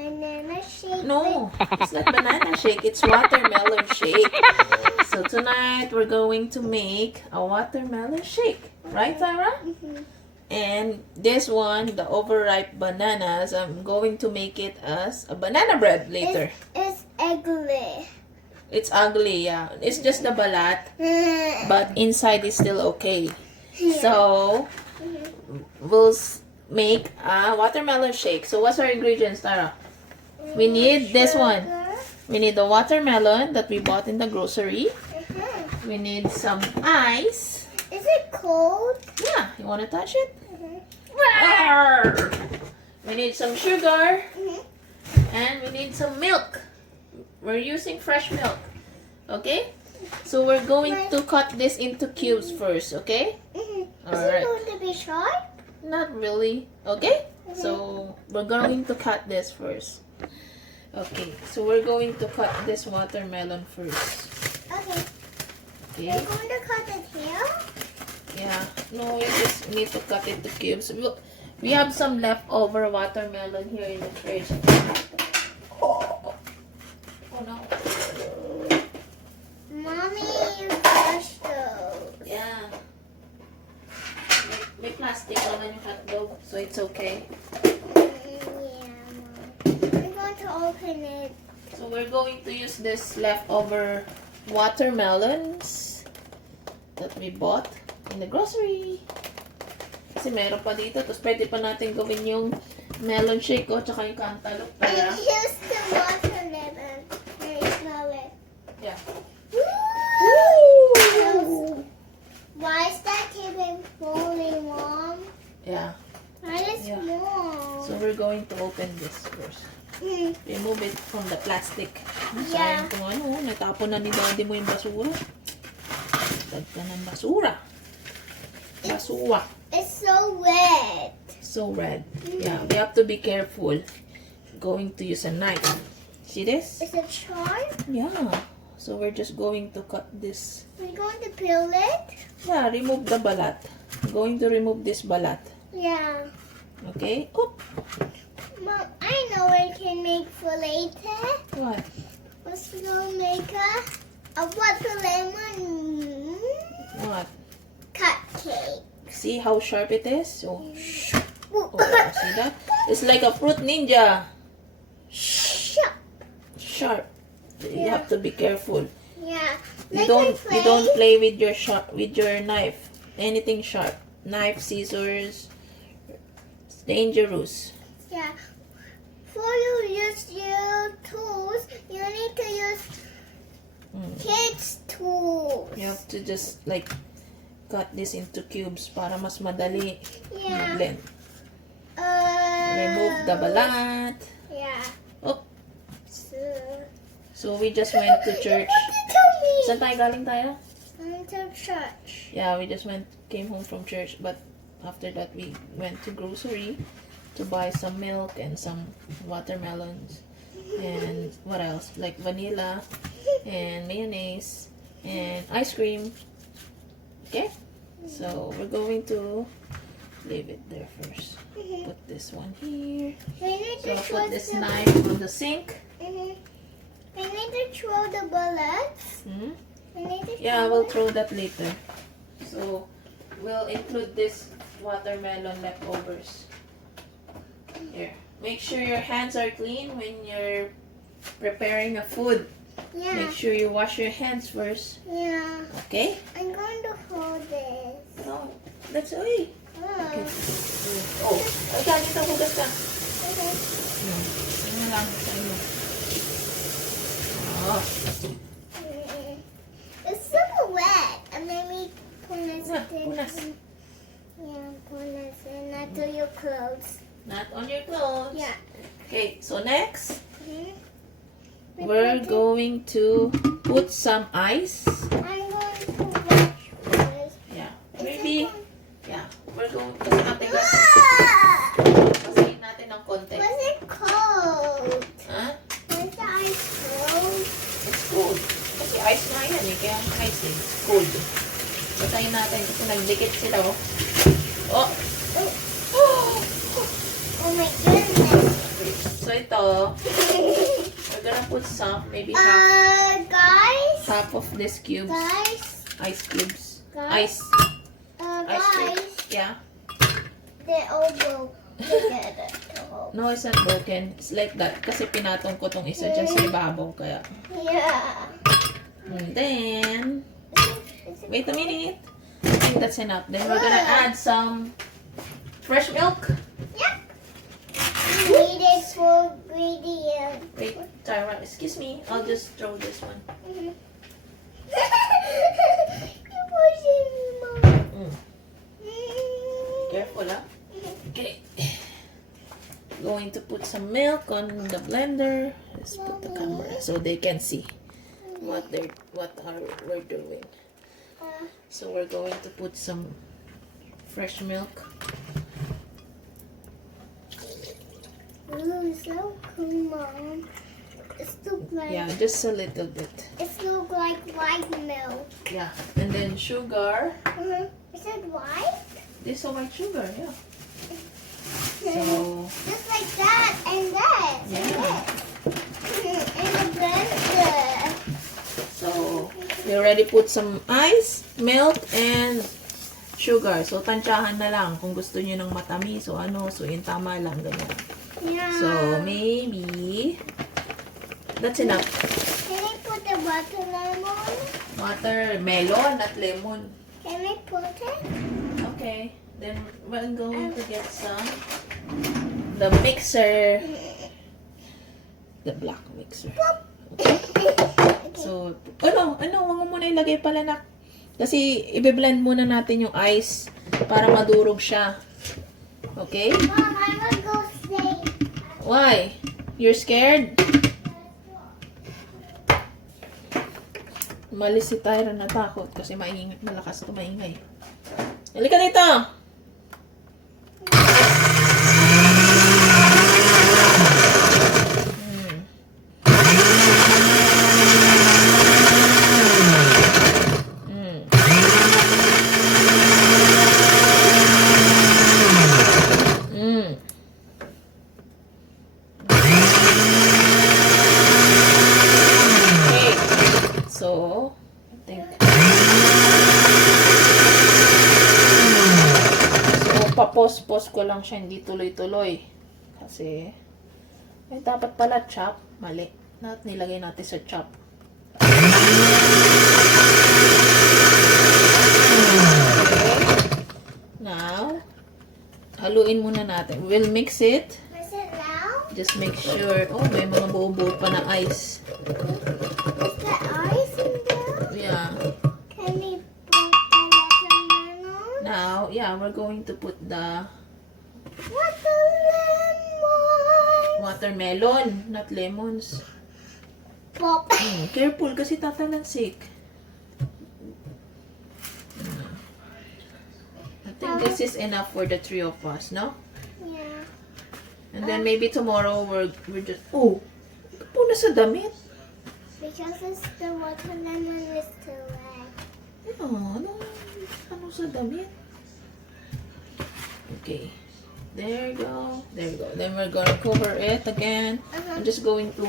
banana shake? No, it's not banana shake. It's watermelon shake. So tonight we're going to make a watermelon shake. Right, Tara? Mm-hmm. And this one, the overripe bananas, I'm going to make it as a banana bread later. It's ugly. It's ugly, yeah. It's just the balat, but inside is still okay. So, we'll make a watermelon shake. So, what's our ingredients, Tara? We need this one. We need the watermelon that we bought in the grocery. We need some ice. Is it cold? Yeah, you want to touch it? Arr! We need some sugar. And we need some milk. We're using fresh milk. Okay? So we're going to cut this into cubes first, okay? Is Alright. it going to be sharp? Not really. Okay? So we're going to cut this first. Okay, so we're going to cut this watermelon first. Okay. Okay? You're going to cut it here? Yeah. No, we just need to cut it to cubes. Look, we have some leftover watermelon here in the fridge. Oh no. Mommy, you crushed those. Yeah. May plastic naman yung hotdog, so it's okay. Yeah, Mom. I'm going to open it. So we're going to use this leftover watermelons that we bought in the grocery. Kasi meron pa dito, tapos pwede pa natin gawin yung melon shake o tsaka yung cantaloupe. Kaya, Here's the watermelon. Can you smell it? yeah. Woo! Why is that keeping falling, Mom? Yeah. Why is Yeah. small? So we're going to open this first. Remove it from the plastic. Sayang kung ano, natapon na ni Daddy mo yung basura. Dagda ng basura. Basura. It's so red. So red. Yeah, we have to be careful. Going to use a knife. See this? Is it sharp? Yeah. So we're just going to cut this. We're going to peel it? Yeah, remove the balat. I'm going to remove this balat. Yeah. Okay? Oop. Mom, I know what I can make for later. What? Let's go make a watermelon What? cupcake. See how sharp it is? So, Ooh. oh, see that? It's like a fruit ninja. Sharp. Sharp. You have to be careful. Yeah. You Like don't play with your knife. Anything sharp. Knife, scissors. It's dangerous. Yeah. Before you use your tools, you need to use kids' tools. You have to just like cut this into cubes para mas madali Yeah. mag-blend. Remove the balat. Yeah. Oh, So, so we just went to church. Saan tayo galing tayo? to church. Yeah, we just came home from church, but after that we went to grocery to buy some milk and some watermelons and what else? Like vanilla and mayonnaise and ice cream. Okay? So we're going to leave it there first. Put this one here. We need So to put this knife on the sink. We need to throw the bullets. We need to Yeah, we'll throw that later. So we'll include this watermelon leftovers. Here. Make sure your hands are clean when you're preparing a food. Yeah. Make sure you wash your hands first. Yeah. Okay? I'm going to hold this. No, that's okay. Oh. Oh, okay, dito hugas ka. Okay. Ano lang sa inyo. Oh. It's super wet. And then we punas Yeah, it. punas. Yeah, punas it. Not to your clothes. Not on your clothes. Yeah. Okay, so next, We we're put it- going to put some ice. I'm going to wash this. Yeah, Is maybe, it going- yeah, we're going to natin Ah! pasayin natin ng konti. Was it cold? Ha? Was the ice cold? It's cold. Kasi ice nga yan eh, kaya ang ice eh. It's cold. Pasayin natin kasi nagdikit sila oh. Oh! Oh my goodness. So ito, we're gonna put some, maybe half Guys. of these cubes. Guys. Ice cubes. Guys. Ice Guys. cubes. Yeah. They're all broke together. No, it's not broken. It's like that. Kasi pinatong ko tong isa dyan sa ibabaw. Kaya. Yeah. And then, wait a minute. I think that's enough. Then we're gonna add some fresh milk. Yeah. Needed for ingredient. Wait, Tyra, excuse me. I'll just throw this one. You're pushing me, Mom. Careful, ah. Okay. Going to put some milk on the blender. Let's put the camera so they can see what we're doing. So we're going to put some fresh milk. Ooh, so cool, Mom. It's look like Just a little bit. It's look like white milk. Yeah, and then sugar. Is it white? This is white sugar, yeah. So Just like that and that. Yeah. And the blender. So we already put some ice, milk, and sugar. So tansyahan na lang kung gusto niyo ng matamis o ano. So yun tama lang ganyan. Yeah. So maybe that's enough. Can I put the watermelon? Watermelon, not lemon. Can I put it? Okay. Then we're going to get the mixer. The black mixer. Okay. So, wag mo muna ilagay pala na. Kasi, i-blend muna natin yung ice para madurog siya. Okay? Mom, I will go stay. Why? You're scared? Umalis si Tyra natakot kasi malakas ito maingay. Halika dito! So, I think. So, papos-pos ko lang siya, hindi tuloy-tuloy. Kasi, dapat pala chop. Mali. Nilagay natin sa chop. Okay. Now, haluin muna natin. We'll mix it. Is it now? Just make sure. Oh, may mga buo-buo pa na ice. Is there ice in there? Yeah. Can we put the watermelon? Now, we're going to put the watermelon, not lemons. Pop. Careful kasi tatalansik. I think this is enough for the three of us, no? Yeah. And then maybe tomorrow we're just puna sa damit. Because the watermelon is too red. Ano sa damit? Okay. There you go. There you go. Then we're gonna cover it again. I'm just going to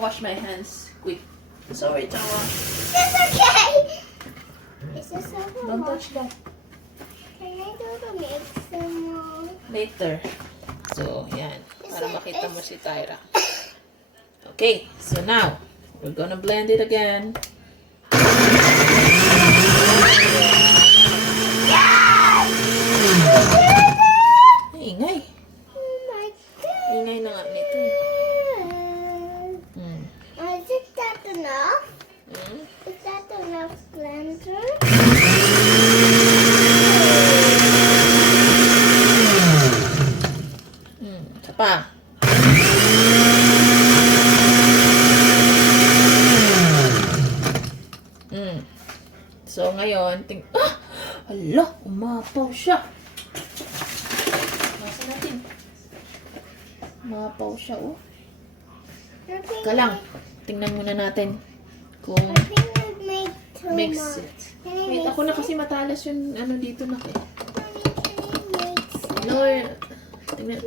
wash my hands quick. Sorry, Tawa. It's okay. Is this over? Don't touch that. Can I do the mixer more? Later. So, yan. Para makita mo si Tyra. Okay. So now, we're gonna blend it again. Ingay. Oh my god. Ingay na nga nito. Is it that enough? Is that enough blender? Isa pa. So, ngayon, hala, umapaw siya. Nasa natin. Umapaw siya, oh. Teka lang. Tingnan muna natin kung I think it made too mix much. it. Can I Wait, mix ako na it? kasi matalas yung ano dito na kaya. Can I mix it? No, tingnan,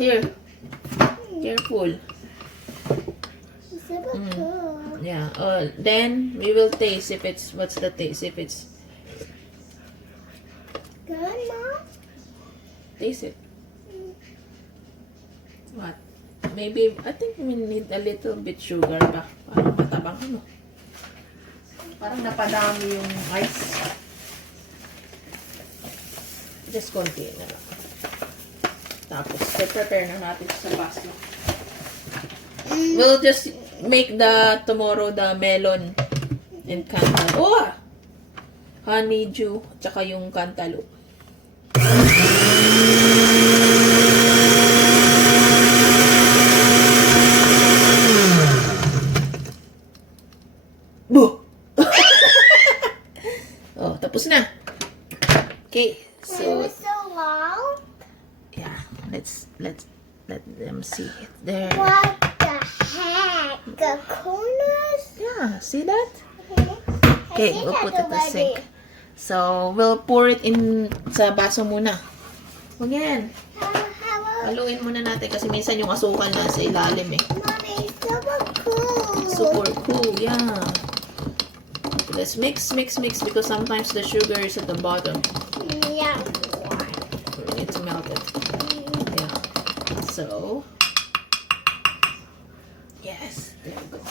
here. Careful. Super cool. Yeah. Then we will taste if it's, what's the taste? If it's, Good, Mom? taste it. What? Maybe, I think we need a little bit sugar pa. Parang matabang ano. Parang napadami yung ice. Just konti na lang. Tapos, prepare na natin sa baso. We'll just make tomorrow the melon and cantaloupe. Oh! Honeydew, tsaka yung cantaloupe. Buh! Oh, tapos na. Okay, It so was so loud. yeah, let them see it there. What the heck? The corners? Yeah, see that? I Okay, think we'll that's put it in the already. sink. So, we'll pour it in sa baso muna. Huwag yan. How Haluin muna natin kasi minsan yung asukal nasa ilalim eh. Mommy, super cool. Super cool, yeah. Let's mix because sometimes the sugar is at the bottom. Yeah. We need to melt it. Yeah. So, yes, there we go.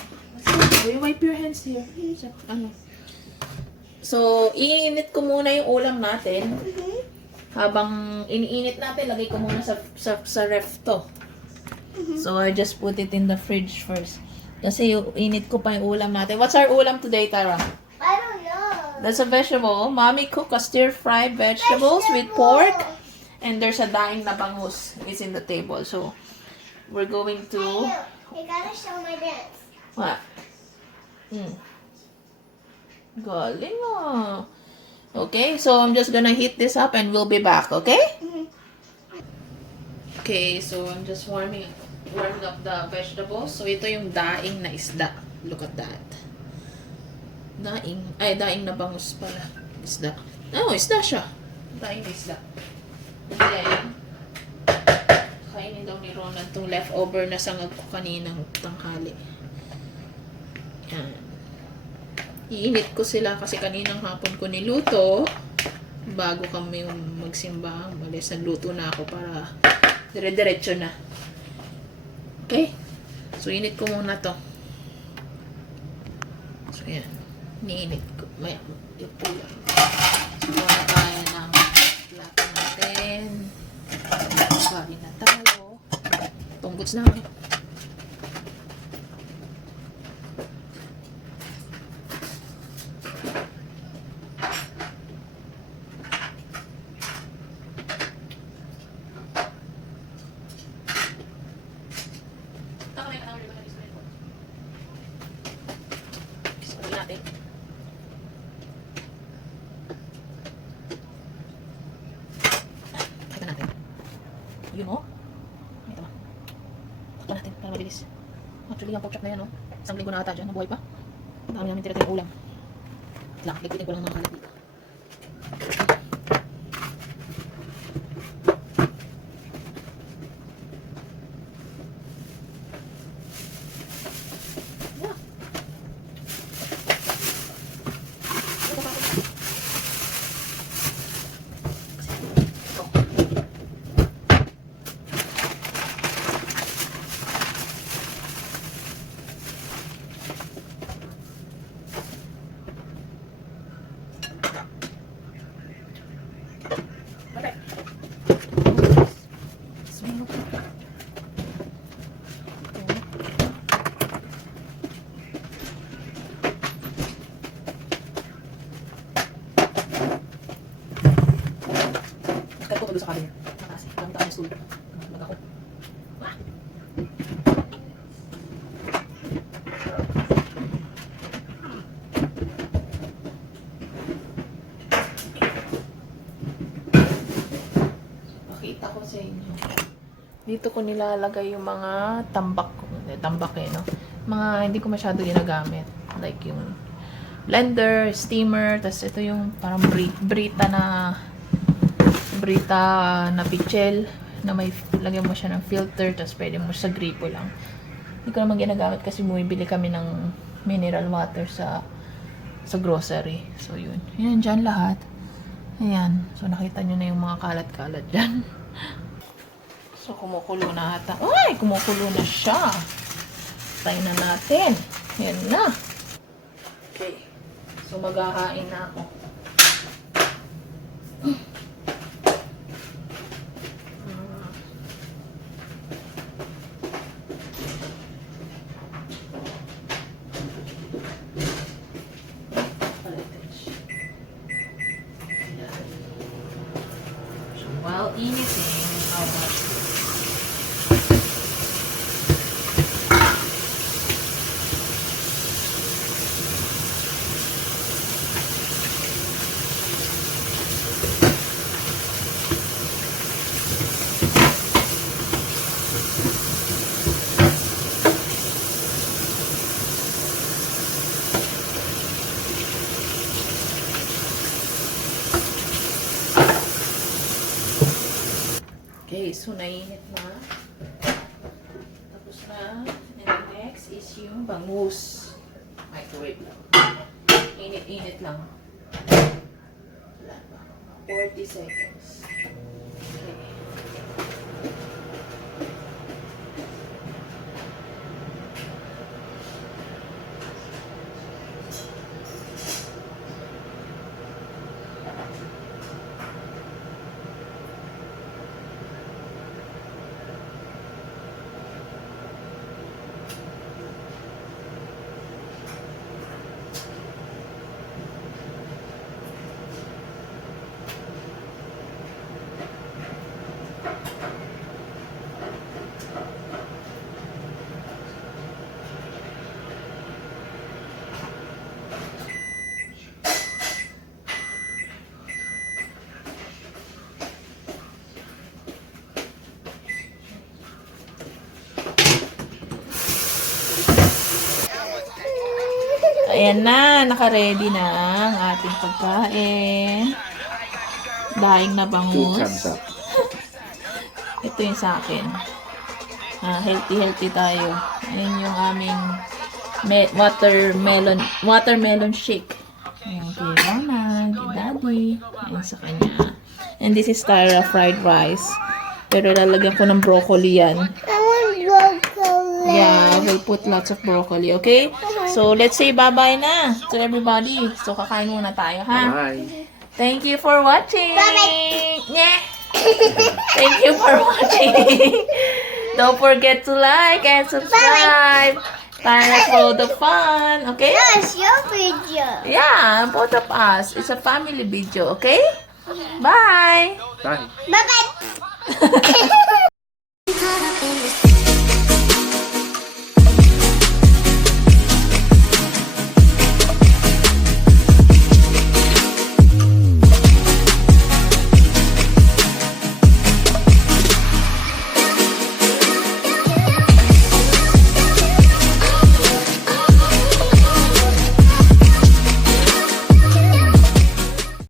Will you wipe your hands here? So, ano? So, iinit ko muna yung ulam natin. Habang iniinit natin, lagay ko muna sa ref to. So, I just put it in the fridge first. Kasi yung init ko pa yung ulam natin. What's our ulam today, Tara? I don't know. That's a vegetable. Mommy cooked a stir-fried vegetables with pork. And there's a daing na bangus. It's in the table. So, we're going to... You gotta show my dance. What? Galing ah. Okay, so I'm just gonna heat this up and we'll be back, okay? Okay, so I'm just warming up the vegetables. So, ito yung daing na isda. Look at that. Daing na bangus pala. Isda. Oh, isda siya. Daing na isda. And then, kainin daw ni Ronald itong leftover na sangag ko kaninang tanghali. Yan. Iinit ko sila kasi kaninang hapon ko niluto. Bago kami magsimba. Malis, nagluto na ako para dire-diretso na. Okay? So, init ko muna to. So, yan. Niinit ko. Maya, yung ulam. So, muna tayo ng plato natin. Kain na tayo. Tunggots na ako. Natin. Ito natin. Yun o. Ito ba? Takpan natin para mabilis. Actually, yung pork chop na yan o. Isang linggo na ata dyan. Nabuhay pa. Ang dami namin tira-tira ulam. Ligpitin ko lang mga kalat dito. Sa kanin. Mataas eh. Gamit ako ng stool. Mag ako. Ah. Pakita ko sa inyo. Dito ko nilalagay yung mga tambak. Tambak eh, no? Mga hindi ko masyado ginagamit. Like yung blender, steamer, tas ito yung parang brita na pichel na may lagyan mo siya ng filter, tapos pwede mo sa gripo lang. Hindi ko naman ginagamit kasi bumibili kami ng mineral water sa grocery. So, yun. Yan, dyan lahat. Ayan. So, nakita nyo na yung mga kalat-kalat dyan. So, kumukulo na ata. Ay! Kumukulo na siya. Try na natin. Yan na. Okay. So, maghahain na ako. While eating, how much? Okay, so nainit na. Tapos na. And the next is yung bangus. Microwave lang. Init-init lang. Wala pa. 40 seconds. Okay. Ayan na, naka-ready na ang ating pagkain. Daing na bangus. Ito yung sa akin. Healthy tayo. Ayan yung aming watermelon shake. Ayan, kay Mama, kay Daddy. Ayan sa kanya. And this is Tyra fried rice. Pero lalagyan ko ng broccoli yan. I want broccoli. Yeah, we'll put lots of broccoli, okay? So, let's say bye-bye na to everybody. So, kakain muna tayo, ha? Bye. Thank you for watching. Bye-bye. Yeah. Thank you for watching. Don't forget to like and subscribe. Sign up for the fun, okay? That's your video. Yeah, both of us. It's a family video, okay? Bye. Bye. Bye-bye.